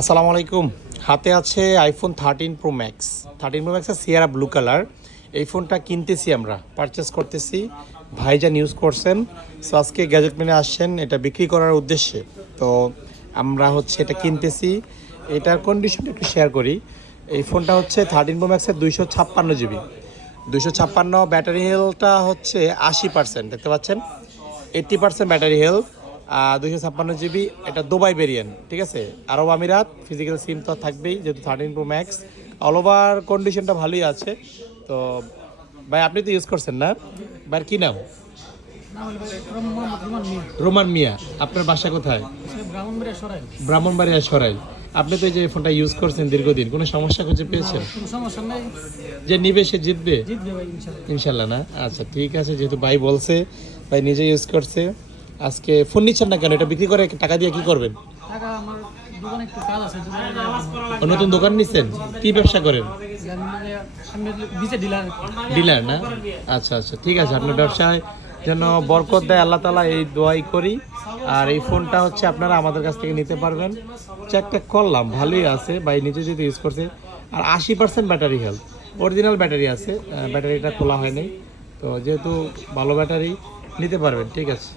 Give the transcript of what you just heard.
আসসালামু আলাইকুম। হাতে আছে আইফোন 13 প্রো ম্যাক্সের সিয়ারা ব্লু কালার। এই ফোনটা কিনতেছি, আমরা পারচেস করতেছি। ভাইজান ইউজ করছেন, সো আজকে গ্যাজেট মেনে আসছেন এটা বিক্রি করার উদ্দেশ্যে। তো আমরা এটা কিনতেছি। এটার কন্ডিশনটা একটু শেয়ার করি। এই ফোনটা 13 প্রো ম্যাক্সের 256 জিবি, 256। ব্যাটারি হেলথটা 80%, দেখতে পাচ্ছেন 80% ব্যাটারি হেলথ। 256 জিবি, এটা দুবাই ভেরিয়েন্ট, ঠিক আছে। আরব আমিরাত, ফিজিক্যাল সিম তো থাকবেই যেহেতু 13 প্রো ম্যাক্স। অল ওভার কন্ডিশনটা ভালোই আছে। তো ভাই আপনি তো ইউজ করছেন না? ভাইয়ের কী নাম? রোমান মিয়া। আপনার বাসা কোথায়? ব্রাহ্মণবাড়িয়া সরাইল। আপনি তো এই যে ফোনটা ইউজ করছেন দীর্ঘদিন, কোনো সমস্যা খুঁজে পেয়েছেন? যে নিবে সে জিতবে ইনশাল্লাহ না? আচ্ছা ঠিক আছে, যেহেতু ভাই বলছে, ভাই নিজে ইউজ করছে। আজকে ফোন নিচ্ছেন না কেন? এটা বিক্রি করে টাকা দিয়ে কি করবেন? নতুন দোকান নিচ্ছেন? কি ব্যবসা করেন? ডিলার না? আচ্ছা আচ্ছা ঠিক আছে, আপনার ব্যবসায় যেন বরকত দেয় আল্লাহ তাআলা, এই দোয়াই করি। আর এই ফোনটা আপনারা আমাদের কাছ থেকে নিতে পারবেন। চেক করলাম ভালোই আছে, ভাই নিজে যদি ইউজ করছে। আর 80% ব্যাটারি হেলথ, অরিজিনাল ব্যাটারি আছে, ব্যাটারিটা খোলা হয়নি। তো যেহেতু ভালো ব্যাটারি, নিতে পারবেন, ঠিক আছে।